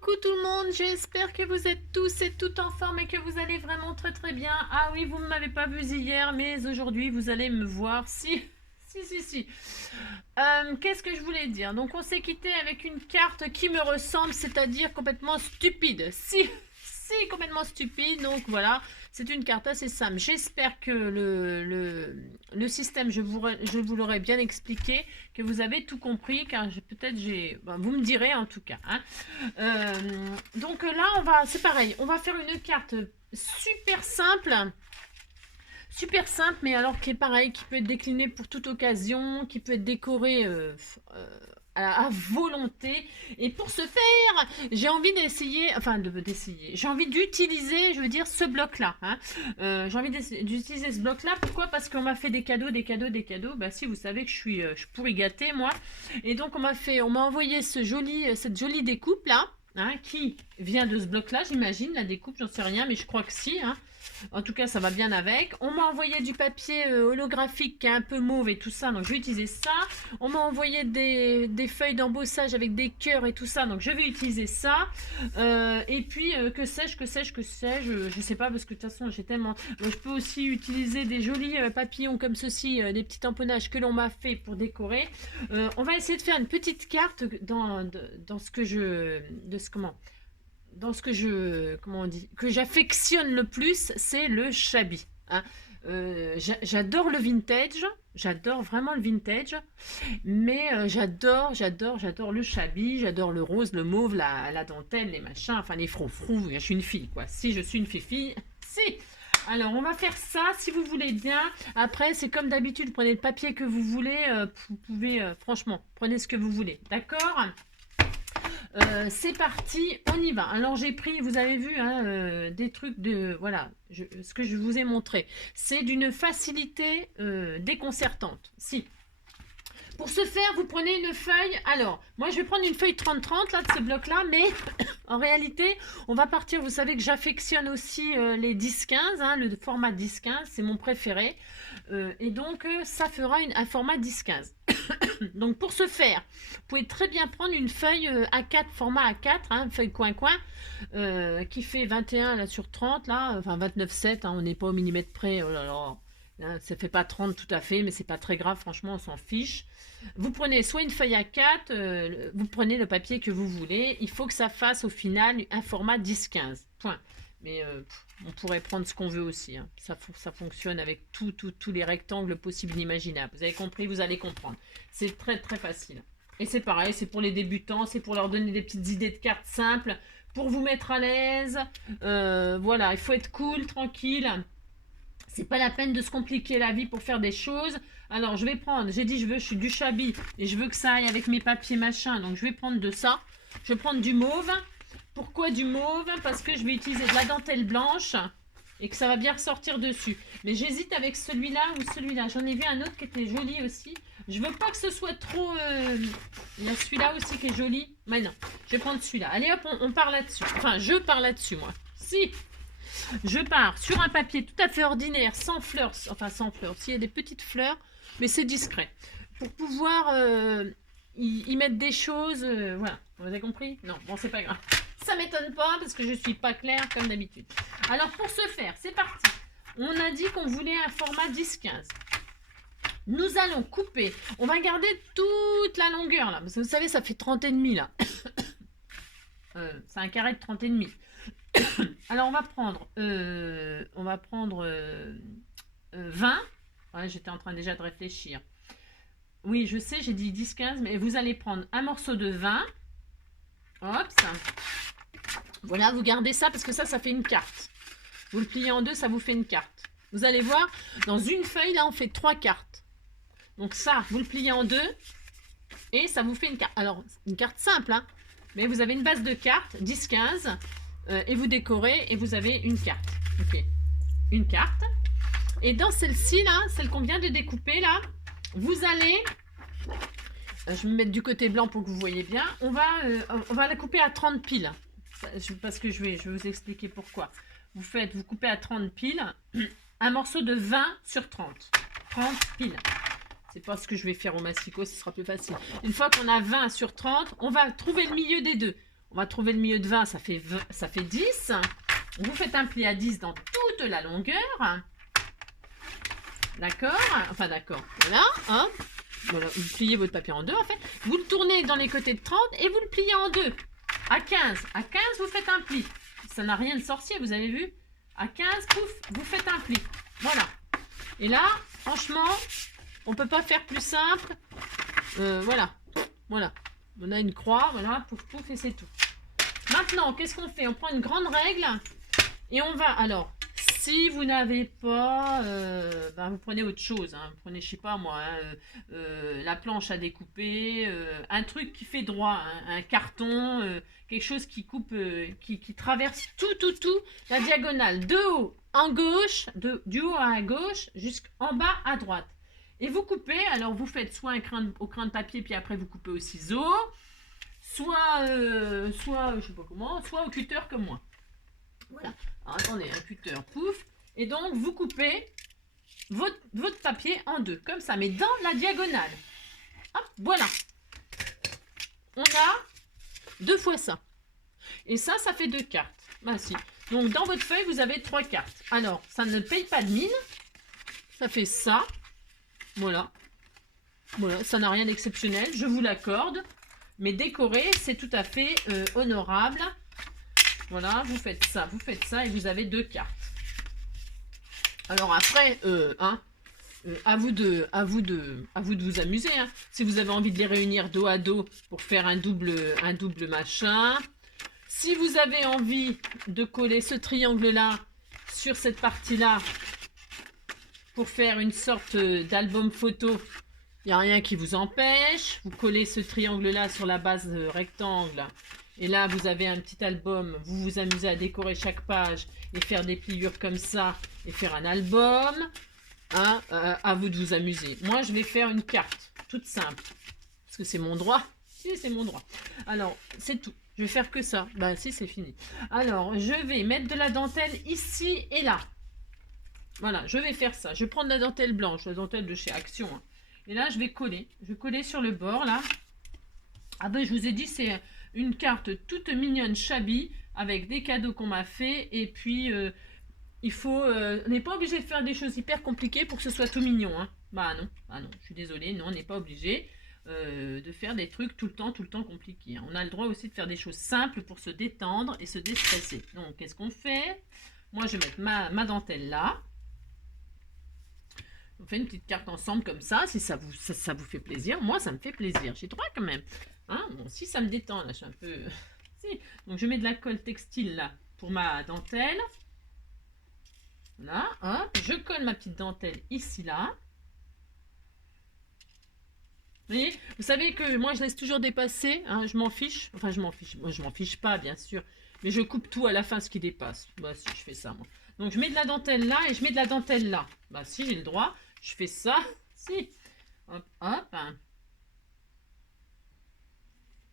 Coucou tout le monde, j'espère que vous êtes tous et toutes en forme et que vous allez vraiment très bien. Ah oui, vous ne m'avez pas vu hier, mais aujourd'hui vous allez me voir. Si. Qu'est-ce que je voulais dire? Donc on s'est quitté avec une carte qui me ressemble, c'est-à-dire complètement stupide. Si, complètement stupide. Donc voilà, c'est une carte assez simple. J'espère que le système, je vous l'aurai bien expliqué, que vous avez tout compris, car peut-être vous me direz en tout cas. Hein. Donc là, c'est pareil, on va faire une carte super simple, mais alors qui est pareil, qui peut être déclinée pour toute occasion, qui peut être décorée à volonté. Et pour ce faire, j'ai envie d'essayer, j'ai envie d'utiliser, je veux dire, ce bloc-là. Hein. J'ai envie d'utiliser ce bloc-là. Pourquoi? Parce qu'on m'a fait des cadeaux. Bah si, vous savez que je suis pourri gâtée, moi. Et donc on m'a envoyé cette jolie découpe là. Hein, qui vient de ce bloc-là, j'imagine, la découpe, j'en sais rien, mais je crois que si. Hein. En tout cas, ça va bien avec. On m'a envoyé du papier holographique qui est un peu mauve et tout ça, donc je vais utiliser ça. On m'a envoyé des feuilles d'embossage avec des cœurs et tout ça, donc je vais utiliser ça. Et puis, que sais-je, je sais pas, parce que de toute façon, j'ai tellement... je peux aussi utiliser des jolis papillons comme ceci, des petits tamponnages que l'on m'a fait pour décorer. On va essayer de faire une petite carte dans ce que je... comment on dit, que j'affectionne le plus, c'est le shabby. Hein. J'adore le vintage, j'adore vraiment le vintage, mais j'adore le shabby, j'adore le rose, le mauve, la dentelle, les machins, enfin les froufrous. Je suis une fille, quoi. Si je suis une fille, si. Alors, on va faire ça, si vous voulez bien. Après, c'est comme d'habitude, vous prenez le papier que vous voulez, vous pouvez, franchement, prenez ce que vous voulez, d'accord ? C'est parti, on y va. Alors j'ai pris, vous avez vu, hein, des trucs de... Voilà, ce que je vous ai montré. C'est d'une facilité déconcertante. Si. Pour ce faire, vous prenez une feuille. Alors, moi je vais prendre une feuille 30-30 là, de ce bloc-là, mais en réalité, on va partir. Vous savez que j'affectionne aussi les 10-15, hein, le format 10-15, c'est mon préféré. Et donc, ça fera un format 10-15. Donc pour ce faire, vous pouvez très bien prendre une feuille A4, format A4, hein, feuille coin-coin, qui fait 21 là, sur 30, là, enfin 29,7, hein, on n'est pas au millimètre près, oh là là, hein, ça fait pas 30 tout à fait, mais c'est pas très grave, franchement, on s'en fiche. Vous prenez soit une feuille A4, vous prenez le papier que vous voulez, il faut que ça fasse au final un format 10-15, point. Mais on pourrait prendre ce qu'on veut aussi. Hein. Ça fonctionne avec tous les rectangles possibles et imaginables. Vous avez compris, vous allez comprendre. C'est très facile. Et c'est pareil, c'est pour les débutants, c'est pour leur donner des petites idées de cartes simples, pour vous mettre à l'aise. Voilà, il faut être cool, tranquille. C'est pas la peine de se compliquer la vie pour faire des choses. Alors, je vais prendre, j'ai dit, je suis du shabby et je veux que ça aille avec mes papiers machin. Donc, je vais prendre de ça. Je vais prendre du mauve. Pourquoi du mauve? Parce que je vais utiliser de la dentelle blanche et que ça va bien ressortir dessus. Mais j'hésite avec celui-là ou celui-là. J'en ai vu un autre qui était joli aussi. Je veux pas que ce soit trop... Il y a celui-là aussi qui est joli. Mais non, je vais prendre celui-là. Allez hop, on part là-dessus. Enfin, je pars là-dessus, moi. Si je pars sur un papier tout à fait ordinaire, sans fleurs. Enfin, sans fleurs. S'il y a des petites fleurs, mais c'est discret. Pour pouvoir y mettre des choses... voilà, vous avez compris? Non, bon, c'est pas grave. Ça m'étonne pas parce que je suis pas claire comme d'habitude. Alors pour ce faire, c'est parti. On a dit qu'on voulait un format 10-15. Nous allons couper. On va garder toute la longueur là. Parce que vous savez, ça fait 30 et demi là. C'est un carré de 30 et demi. Alors on va prendre 20. Ouais, j'étais en train déjà de réfléchir. Oui, je sais, j'ai dit 10-15, mais vous allez prendre un morceau de 20. Hop, ça. Voilà, vous gardez ça parce que ça fait une carte. Vous le pliez en deux, ça vous fait une carte. Vous allez voir, dans une feuille, là, on fait 3 cartes. Donc ça, vous le pliez en deux et ça vous fait une carte. Alors, une carte simple, hein, mais vous avez une base de cartes, 10-15, et vous décorez et vous avez une carte. Ok, une carte. Et dans celle-ci, là, celle qu'on vient de découper, là, vous allez... Je vais me mettre du côté blanc pour que vous voyez bien. On va la couper à 30 piles. Parce que je vais vous expliquer pourquoi. Vous coupez à 30 piles. Un morceau de 20 sur 30. 30 piles. C'est pas ce que je vais faire au massicot, ce sera plus facile. Une fois qu'on a 20 sur 30, on va trouver le milieu des deux. On va trouver le milieu de 20, ça fait 10. Vous faites un pli à 10 dans toute la longueur. D'accord? Enfin, d'accord. Voilà, hop. Voilà, vous pliez votre papier en deux, en fait. Vous le tournez dans les côtés de 30 et vous le pliez en deux. À 15. À 15, vous faites un pli. Ça n'a rien de sorcier, vous avez vu? À 15, pouf, vous faites un pli. Voilà. Et là, franchement, on ne peut pas faire plus simple. Voilà. Voilà. On a une croix, voilà, pouf, pouf, et c'est tout. Maintenant, qu'est-ce qu'on fait? On prend une grande règle et on va, alors, si vous n'avez pas, vous prenez autre chose, hein. Vous prenez, je sais pas moi, hein, la planche à découper, un truc qui fait droit, hein, un carton, quelque chose qui coupe, qui traverse tout, la diagonale, de haut en gauche, du haut à gauche jusqu'en bas à droite. Et vous coupez, alors vous faites soit au crin de papier, puis après vous coupez au ciseau, soit je sais pas comment, soit au cutter comme moi. Voilà. Alors, attendez, un cutter, pouf. Et donc, vous coupez votre papier en deux, comme ça, mais dans la diagonale. Hop, voilà. On a 2 fois ça. Et ça fait 2 cartes. Bah si. Donc, dans votre feuille, vous avez 3 cartes. Alors, ça ne paye pas de mine. Ça fait ça. Voilà. Voilà, ça n'a rien d'exceptionnel. Je vous l'accorde. Mais décorer, c'est tout à fait honorable. Voilà, vous faites ça et vous avez 2 cartes. Alors après, à vous de vous amuser. Hein. Si vous avez envie de les réunir dos à dos pour faire un double machin. Si vous avez envie de coller ce triangle-là sur cette partie-là pour faire une sorte d'album photo, il n'y a rien qui vous empêche. Vous collez ce triangle-là sur la base rectangle. Et là, vous avez un petit album. Vous vous amusez à décorer chaque page et faire des pliures comme ça et faire un album. Hein, à vous de vous amuser. Moi, je vais faire une carte toute simple. Parce que c'est mon droit. Si, c'est mon droit. Alors, c'est tout. Je vais faire que ça. Bah, si, c'est fini. Alors, je vais mettre de la dentelle ici et là. Voilà, je vais faire ça. Je vais prendre la dentelle blanche, la dentelle de chez Action. Hein. Et là, je vais coller. Je vais coller sur le bord, là. Ah ben, je vous ai dit, c'est une carte toute mignonne, shabby, avec des cadeaux qu'on m'a fait. Et puis, il faut... on n'est pas obligé de faire des choses hyper compliquées pour que ce soit tout mignon. Hein. Bah non, je suis désolée. Non, on n'est pas obligé de faire des trucs tout le temps compliqués. Hein. On a le droit aussi de faire des choses simples pour se détendre et se déstresser. Donc, qu'est-ce qu'on fait? Moi, je vais mettre ma dentelle là. On fait une petite carte ensemble comme ça, si ça vous fait plaisir. Moi, ça me fait plaisir. J'ai droit quand même. Hein, bon, si ça me détend, là, je suis un peu... si. Donc, je mets de la colle textile, là, pour ma dentelle. Voilà, hop. Je colle ma petite dentelle ici, là. Vous voyez, vous savez que moi, je laisse toujours dépasser. Hein, je m'en fiche. Enfin, je m'en fiche. Moi, je m'en fiche pas, bien sûr. Mais je coupe tout à la fin, ce qui dépasse. Bah, si, je fais ça, moi. Donc, je mets de la dentelle là et je mets de la dentelle là. Bah, si, j'ai le droit. Je fais ça. Si. Hop, hop.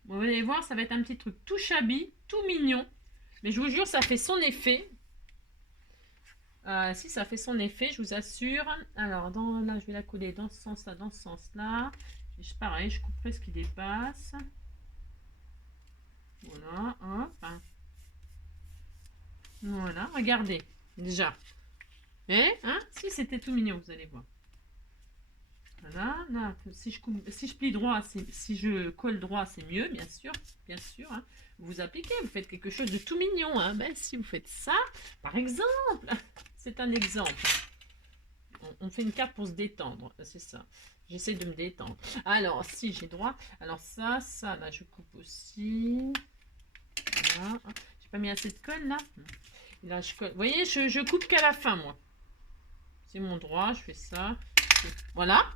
Vous allez voir, ça va être un petit truc tout shabby, tout mignon. Mais je vous jure, ça fait son effet. Si, ça fait son effet, je vous assure. Alors, là, je vais la coller dans ce sens-là, dans ce sens-là. Et pareil, je couperai ce qui dépasse. Voilà, hop. Voilà, regardez, déjà. Hein, si, c'était tout mignon, vous allez voir. Voilà, là, si je plie droit, si je colle droit, c'est mieux, bien sûr, hein. Vous appliquez, vous faites quelque chose de tout mignon, hein. Ben, si vous faites ça, par exemple, c'est un exemple. On fait une carte pour se détendre, c'est ça. J'essaie de me détendre. Alors, si j'ai droit, alors ça, là, je coupe aussi. Voilà, j'ai pas mis assez de colle, là. Là, je colle. Vous voyez, je coupe qu'à la fin, moi. C'est mon droit, je fais ça. Voilà.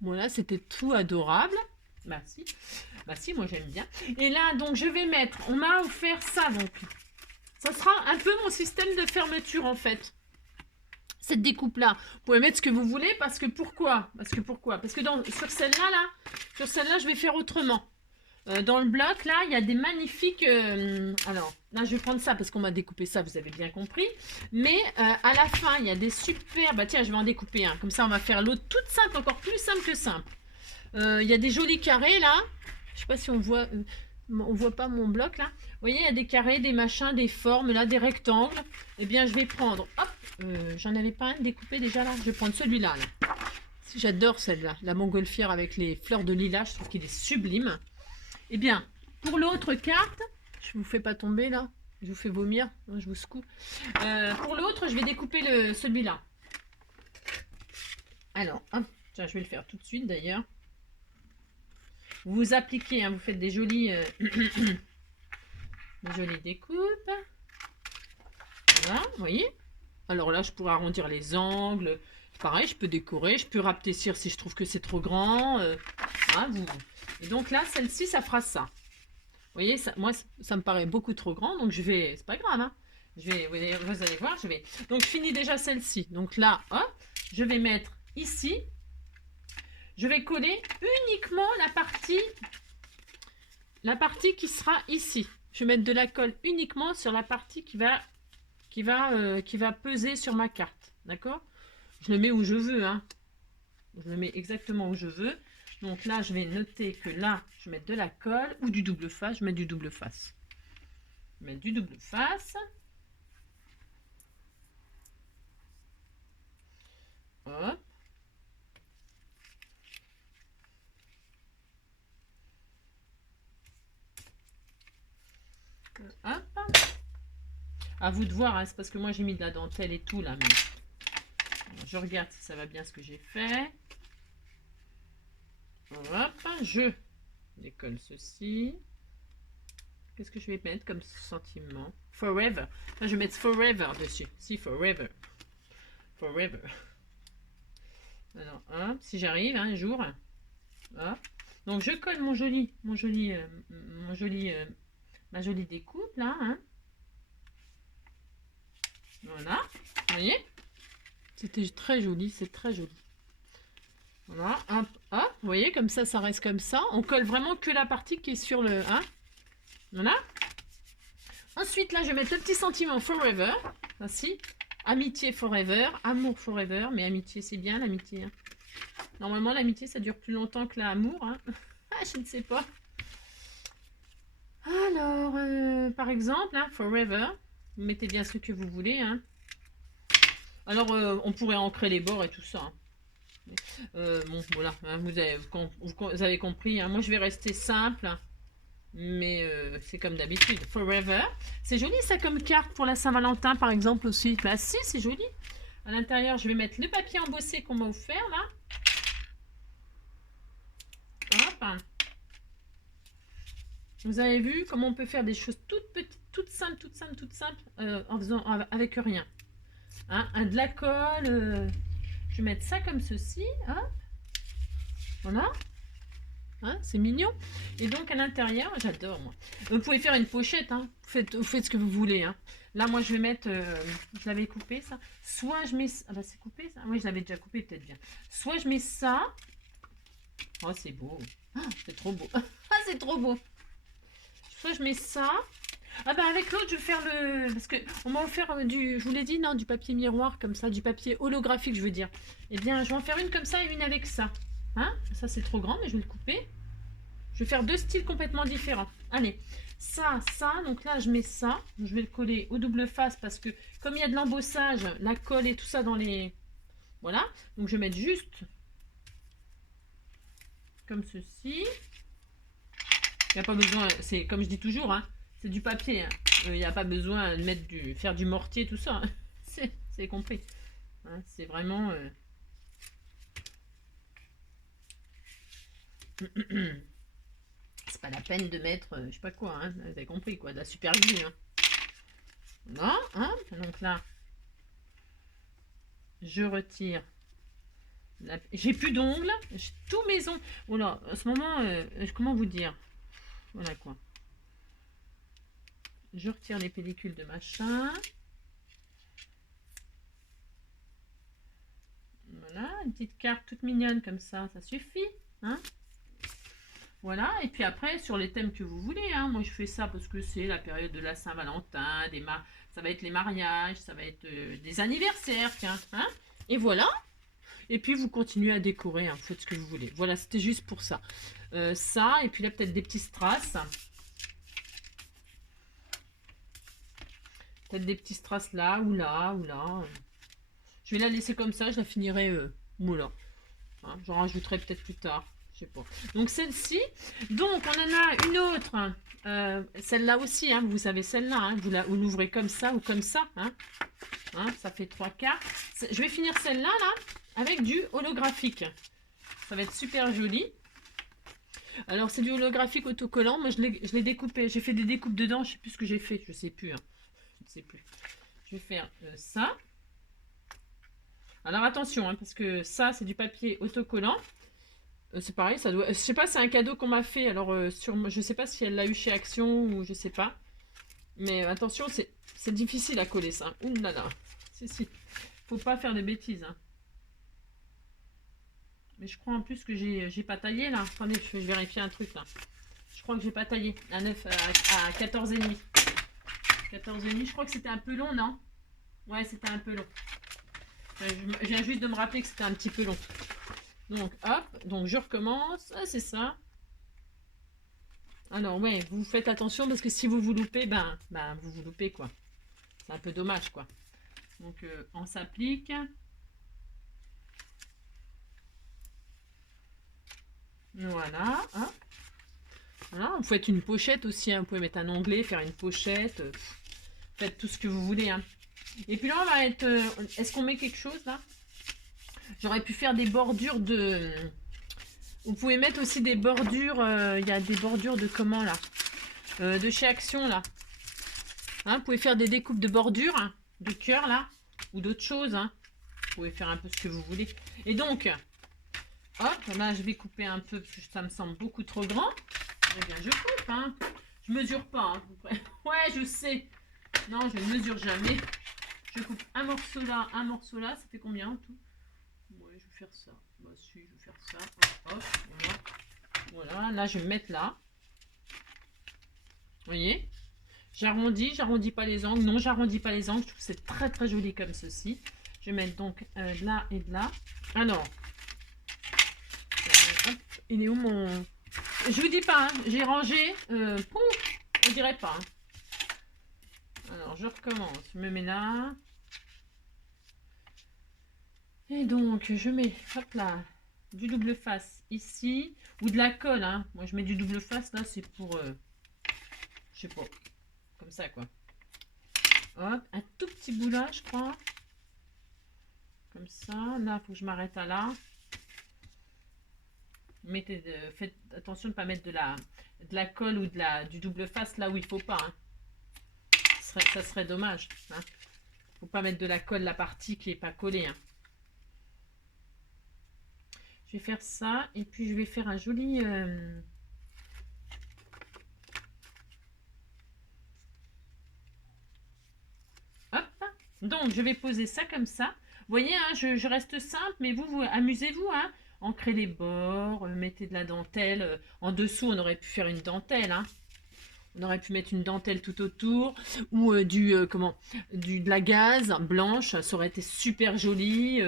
Voilà, c'était tout adorable. Bah si, moi j'aime bien. Et là, donc, je vais mettre... On m'a offert ça, donc. Ça sera un peu mon système de fermeture, en fait. Cette découpe-là. Vous pouvez mettre ce que vous voulez, parce que pourquoi? Parce que sur celle-là, je vais faire autrement. Dans le bloc, là, il y a des magnifiques... alors, là, je vais prendre ça parce qu'on m'a découpé ça, vous avez bien compris. Mais à la fin, il y a des super... Bah tiens, je vais en découper un. Comme ça, on va faire l'autre toute simple, encore plus simple que simple. Il y a des jolis carrés, là. Je sais pas si on voit... On voit pas mon bloc là. Vous voyez, il y a des carrés, des machins, des formes, là, des rectangles. Eh bien, je vais prendre, hop, j'en avais pas un découpé déjà là. Je vais prendre celui-là. Là. J'adore celle-là, la montgolfière avec les fleurs de lilas. Je trouve qu'il est sublime. Eh bien, pour l'autre carte, je vous fais pas tomber là. Je vous fais vomir, je vous secoue. Pour l'autre, je vais découper celui-là. Alors, hop, tiens, je vais le faire tout de suite d'ailleurs. Vous appliquez, hein, vous faites des jolies découpes. Voilà, vous voyez. Alors là, je pourrais arrondir les angles. Pareil, je peux décorer, je peux rapetissir si je trouve que c'est trop grand. Hein, Et donc là, celle-ci, ça fera ça. Vous voyez, ça, moi, ça me paraît beaucoup trop grand, donc je vais... C'est pas grave, hein. Vous allez voir, je vais... Donc, je finis déjà celle-ci. Donc là, hop, je vais mettre ici. Je vais coller uniquement la partie qui sera ici. Je vais mettre de la colle uniquement sur la partie qui va peser sur ma carte. D'accord? Je le mets où je veux. Hein. Je le mets exactement où je veux. Donc là, je vais noter que là, je vais mettre de la colle ou du double face. Je mets du double face. Je vais mettre du double face. Hop. Hop. À vous de voir, hein, c'est parce que moi j'ai mis de la dentelle et tout là. Mais... je regarde si ça va bien ce que j'ai fait. Hop, je décolle ceci. Qu'est-ce que je vais mettre comme sentiment? Forever. Enfin, je vais mettre forever dessus. Si, forever. Forever. Alors, hop, si j'arrive un jour. Hop. Donc, je colle ma jolie découpe là. Hein. Voilà. Vous voyez? C'était très joli, c'est très joli. Voilà, hop, hop. Vous voyez, comme ça reste comme ça. On colle vraiment que la partie qui est sur le... Hein. Voilà. Ensuite, là, je vais mettre le petit sentiment forever. Ainsi. Amitié forever. Amour forever. Mais amitié, c'est bien l'amitié. Hein. Normalement, l'amitié, ça dure plus longtemps que l'amour. Hein. Ah, je ne sais pas. Alors, par exemple, hein, forever. Vous mettez bien ce que vous voulez. Hein. Alors, on pourrait ancrer les bords et tout ça. Hein. Bon, voilà. Hein, vous avez compris. Hein. Moi, je vais rester simple. Mais c'est comme d'habitude. Forever. C'est joli ça comme carte pour la Saint-Valentin par exemple aussi. Bah si, c'est joli. À l'intérieur, je vais mettre le papier embossé qu'on m'a offert là. Hop. Vous avez vu comment on peut faire des choses toutes petites, toutes simples, en faisant avec rien. Hein, de la colle. Je vais mettre ça comme ceci. Hop. Voilà. Hein, c'est mignon. Et donc à l'intérieur, j'adore moi. Vous pouvez faire une pochette, hein. Vous faites ce que vous voulez. Hein. Là, moi, je vais mettre, je l'avais coupé ça. Soit je mets, ah bah c'est coupé ça. Oui, je l'avais déjà coupé peut-être bien. Soit je mets ça. Oh, c'est beau. Ah, c'est trop beau. Ah, c'est trop beau. Soit je mets ça. Ah bah avec l'autre, je vais faire le, parce que on m'a offert je vous l'ai dit, non, du papier miroir comme ça, du papier holographique, je veux dire. Eh bien, je vais en faire une comme ça et une avec ça. Hein, ça c'est trop grand, mais je vais le couper. Je vais faire deux styles complètement différents. Allez, ça, donc là je mets ça. Je vais le coller au double face parce que comme il y a de l'embossage, la colle et tout ça dans les... Voilà, donc je vais mettre juste comme ceci. Il n'y a pas besoin, c'est comme je dis toujours, hein, c'est du papier. Hein. Il n'y a pas besoin de mettre faire du mortier, tout ça. Hein. C'est compris. Hein, c'est vraiment... c'est pas la peine de mettre, je sais pas quoi, hein, vous avez compris quoi, de la super glue. Hein. Voilà, hein, donc là, je retire. J'ai plus d'ongles, tous mes ongles. Voilà, à ce moment, comment vous dire? Voilà quoi. Je retire les pellicules de machin. Voilà, une petite carte toute mignonne comme ça suffit, hein. Voilà, et puis après, sur les thèmes que vous voulez, hein, moi je fais ça parce que c'est la période de la Saint-Valentin, ça va être les mariages, ça va être des anniversaires, tiens, hein, et voilà. Et puis vous continuez à décorer, hein, vous faites ce que vous voulez. Voilà, c'était juste pour ça. Ça, et puis là peut-être des petits strass. Peut-être des petits strass là, ou là, ou là. Je vais la laisser comme ça, je la finirai moula. Hein, j'en rajouterai peut-être plus tard. Je sais pas. Donc celle-ci. Donc on en a une autre. Celle-là aussi, hein, vous savez celle-là. Hein, vous l'ouvrez comme ça ou comme ça. Hein, ça fait 3 quarts. Je vais finir celle-là, là, avec du holographique. Ça va être super joli. Alors c'est du holographique autocollant. Moi je l'ai découpé. J'ai fait des découpes dedans. Je sais plus ce que j'ai fait. Je sais plus. Hein. Je ne sais plus. Je vais faire ça. Alors attention, hein, parce que ça c'est du papier autocollant. C'est pareil, ça doit. Je sais pas, c'est un cadeau qu'on m'a fait. Alors je sais pas si elle l'a eu chez Action ou je sais pas. Mais attention, c'est difficile à coller ça. Ouh là là. Si. Faut pas faire des bêtises. Hein. Mais je crois en plus que j'ai pas taillé là. Attendez, je vais vérifier un truc là. Je crois que j'ai pas taillé. À 9, à 14,5. 14,5. Je crois que c'était un peu long, non? Ouais, c'était un peu long. Je viens juste de me rappeler que c'était un petit peu long. Donc, hop. Donc, je recommence. Ah, c'est ça. Alors, ouais, vous faites attention parce que si vous vous loupez, ben vous vous loupez, quoi. C'est un peu dommage, quoi. Donc, on s'applique. Voilà. Hein. Voilà. Vous faites une pochette aussi. Hein. Vous pouvez mettre un onglet, faire une pochette. Faites tout ce que vous voulez. Hein. Et puis là, on va être... Est-ce qu'on met quelque chose, là? J'aurais pu faire des bordures de... Vous pouvez mettre aussi des bordures... Il y a des bordures de comment, là? De chez Action, là. Hein, vous pouvez faire des découpes de bordures, hein, de cœur, là. Ou d'autres choses, hein. Vous pouvez faire un peu ce que vous voulez. Et donc... Hop, là, je vais couper un peu parce que ça me semble beaucoup trop grand. Eh bien, je coupe, hein. Je mesure pas, hein. Ouais, je sais. Non, je ne mesure jamais. Je coupe un morceau là, ça fait combien en tout? Ouais, je vais faire ça. Bah si, je vais faire ça. Hop, voilà. Voilà, là je vais me mettre là. Vous voyez? J'arrondis pas les angles. Non, j'arrondis pas les angles. Je trouve que c'est très très joli comme ceci. Je vais mettre donc de là et de là. Alors, hop, il est où mon... Je vous dis pas, hein, j'ai rangé. On dirait pas. Hein. Alors, je recommence. Je me mets là. Et donc, je mets, hop là, du double face ici. Ou de la colle, hein. Moi, je mets du double face, là, c'est pour... je sais pas. Comme ça, quoi. Hop, un tout petit bout là, je crois. Comme ça. Là, il faut que je m'arrête à là. Faites attention de ne pas mettre de la colle ou du double face là où il faut pas. Hein. Ça serait dommage. Hein. Faut pas mettre de la colle la partie qui est pas collée. Hein. Je vais faire ça et puis je vais faire un joli... Hop. Donc je vais poser ça comme ça. Vous voyez, hein, je reste simple, mais vous amusez-vous. Hein. Ancrez les bords, mettez de la dentelle. En dessous, on aurait pu faire une dentelle. Hein. On aurait pu mettre une dentelle tout autour ou de la gaze blanche. Ça aurait été super joli.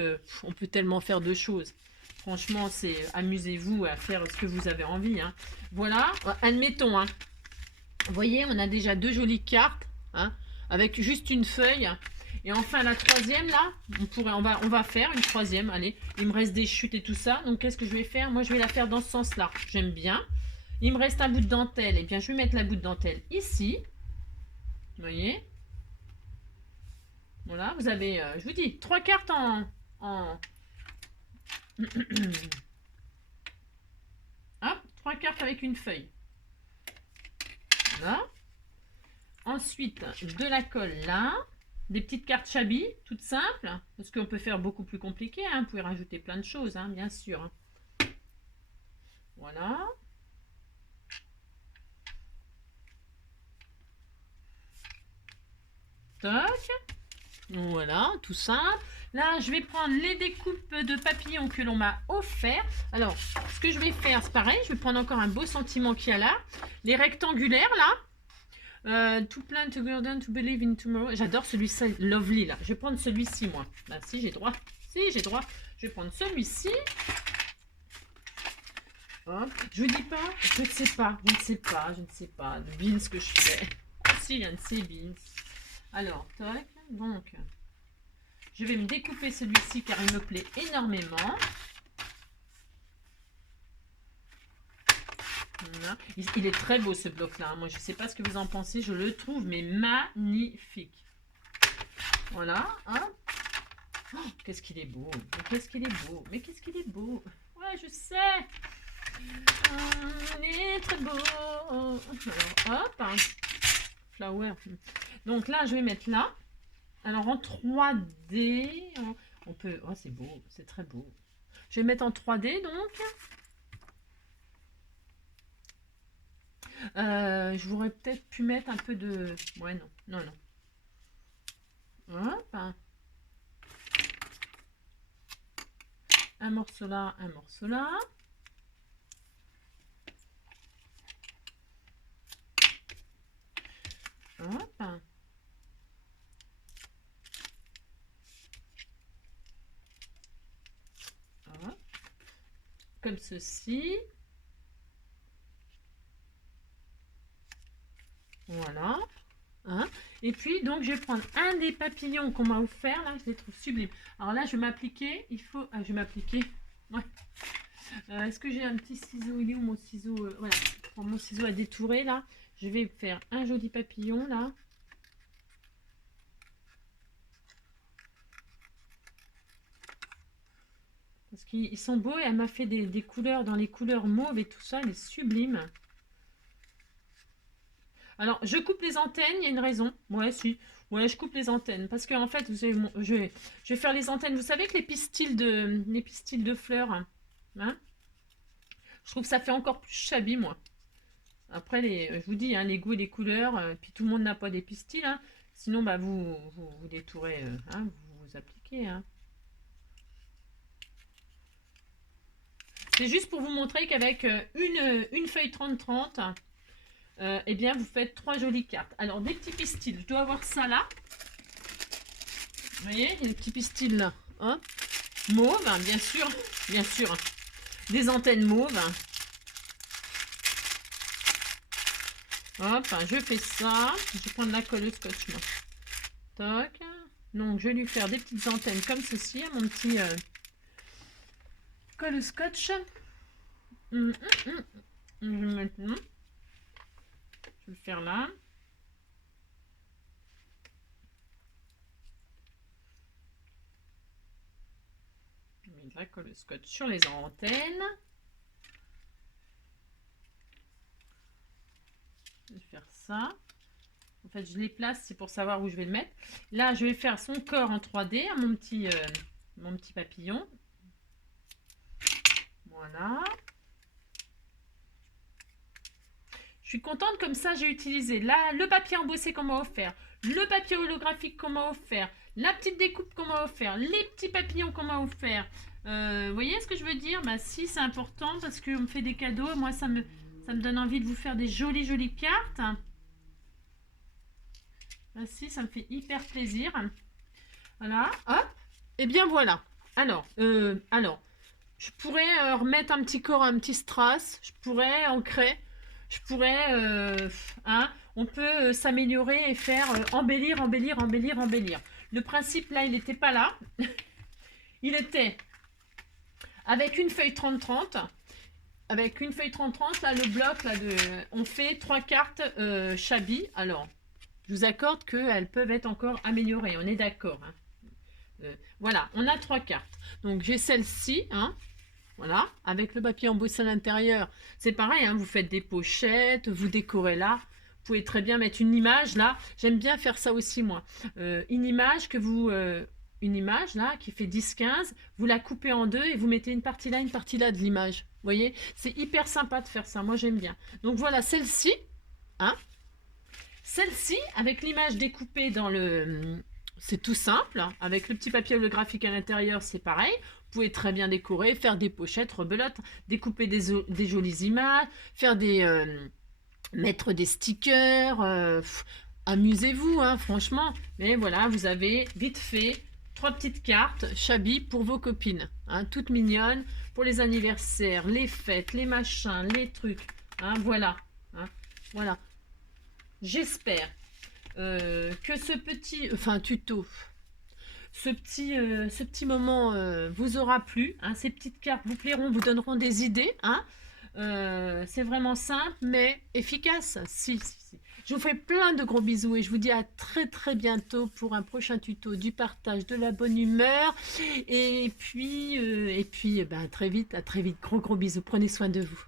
On peut tellement faire de choses. Franchement, c'est amusez-vous à faire ce que vous avez envie. Hein. Voilà, admettons. Hein. Vous voyez, on a déjà 2 jolies cartes hein, avec juste une feuille. Et enfin, la troisième, là, on va faire une troisième. Allez, il me reste des chutes et tout ça. Donc, qu'est-ce que je vais faire? Moi, je vais la faire dans ce sens-là. J'aime bien. Il me reste un bout de dentelle. Et bien, je vais mettre la bout de dentelle ici. Vous voyez? Voilà, vous avez, je vous dis, 3 cartes en... Hop, 3 cartes avec une feuille. Voilà. Ensuite, de la colle là. Des petites cartes Chabi, toutes simples. Parce qu'on peut faire beaucoup plus compliqué. Hein. Vous pouvez rajouter plein de choses, hein, bien sûr. Hein. Voilà. Toc. Voilà, tout simple. Là, je vais prendre les découpes de papillons que l'on m'a offert. Alors, ce que je vais faire, c'est pareil. Je vais prendre encore un beau sentiment qu'il y a là. Les rectangulaires, là. To plan, to golden, to believe in tomorrow. J'adore celui-ci, lovely, là. Je vais prendre celui-ci, moi. Bah, si, j'ai droit. Si, j'ai droit. Je vais prendre celui-ci. Hop. Je vous dis pas, je ne sais pas. Devine ce que je fais. Ah, si, il y a un de ces beans. Alors, toc, donc, je vais me découper celui-ci car il me plaît énormément. Voilà. Il est très beau ce bloc-là. Hein. Moi, je ne sais pas ce que vous en pensez. Je le trouve, mais magnifique. Voilà. Hein. Oh, qu'est-ce qu'il est beau. Mais qu'est-ce qu'il est beau. Mais qu'est-ce qu'il est beau. Ouais, je sais. Il est très beau. Alors, hop. Hein. Flower. Donc là, je vais mettre là. Alors, en 3D, on peut... Oh, c'est beau. C'est très beau. Je vais mettre en 3D, donc. J'aurais peut-être pu mettre un peu de... Ouais, non. Non, non. Hop. Un morceau là, un morceau là. Hop. Hop. Comme ceci. Voilà. Hein. Et puis, donc, je vais prendre un des papillons qu'on m'a offert. Là, je les trouve sublimes. Alors là, je vais m'appliquer. Il faut... Ah, je vais m'appliquer. Ouais. Est-ce que j'ai un petit ciseau? Il est où mon ciseau? Voilà. Je prends mon ciseau à détourer, là. Je vais faire un joli papillon, là. Parce qu'ils sont beaux et elle m'a fait des couleurs dans les couleurs mauves et tout ça. Elle est sublime. Alors, je coupe les antennes, il y a une raison. Ouais, si. Ouais, je coupe les antennes. Parce qu'en fait, vous savez, je vais faire les antennes. Vous savez que les pistils de fleurs, hein, je trouve que ça fait encore plus shabby, moi. Après, je vous dis, hein, les goûts et les couleurs, puis tout le monde n'a pas des pistils. Hein. Sinon, bah, vous détourez, hein, vous appliquez. Hein. C'est juste pour vous montrer qu'avec une feuille 30-30, eh bien, vous faites 3 jolies cartes. Alors, des petits pistils. Je dois avoir ça là. Vous voyez, il y a des petits pistils là. Hein, mauve, hein, bien sûr. Bien sûr. Des antennes mauves. Hop, je fais ça. Je vais prendre la colle au scotch. Moi. Toc. Donc, je vais lui faire des petites antennes comme ceci. Mon petit colle au scotch. Je vais maintenant. Je vais le faire là. Je mets de la colle au scotch sur les antennes. Je vais faire ça. En fait, je les place, c'est pour savoir où je vais le mettre. Là, je vais faire son corps en 3D, mon petit papillon. Voilà. Je suis contente, comme ça, j'ai utilisé le papier embossé qu'on m'a offert, le papier holographique qu'on m'a offert, la petite découpe qu'on m'a offert, les petits papillons qu'on m'a offert. Vous voyez ce que je veux dire? Bah si, c'est important parce qu'on me fait des cadeaux. Moi, ça me donne envie de vous faire des jolies cartes. Bah si, ça me fait hyper plaisir. Voilà, hop. Et bien voilà. Alors, je pourrais remettre un petit corps, un petit strass. Je pourrais ancrer. Je pourrais, hein, on peut s'améliorer et faire embellir. Le principe là, il n'était pas là. Il était avec une feuille 30-30. Avec une feuille 30-30, là, le bloc, là, on fait 3 cartes shabby. Alors, je vous accorde qu'elles peuvent être encore améliorées. On est d'accord. Hein. Voilà, on a 3 cartes. Donc, j'ai celle-ci, hein. Voilà, avec le papier embossé à l'intérieur. C'est pareil, hein, vous faites des pochettes, vous décorez là. Vous pouvez très bien mettre une image là. J'aime bien faire ça aussi, moi. Une image une image là qui fait 10-15, vous la coupez en deux et vous mettez une partie là de l'image. Vous voyez, c'est hyper sympa de faire ça. Moi, j'aime bien. Donc voilà, celle-ci, hein. Celle-ci, avec l'image découpée dans le... C'est tout simple. Hein. Avec le petit papier holographique à l'intérieur, c'est pareil. Vous pouvez très bien décorer, faire des pochettes, rebelotes, découper des jolies images, faire mettre des stickers. Amusez-vous, hein, franchement. Mais voilà, vous avez vite fait 3 petites cartes shabby pour vos copines. Hein, toutes mignonnes pour les anniversaires, les fêtes, les machins, les trucs. Hein, voilà. Hein, voilà. J'espère Que ce petit, enfin tuto, ce petit moment vous aura plu, hein, ces petites cartes vous plairont, vous donneront des idées, hein. C'est vraiment simple mais efficace. Si, si, si. Je vous fais plein de gros bisous et je vous dis à très très bientôt pour un prochain tuto, du partage, de la bonne humeur et puis ben, à très vite, gros gros bisous, prenez soin de vous.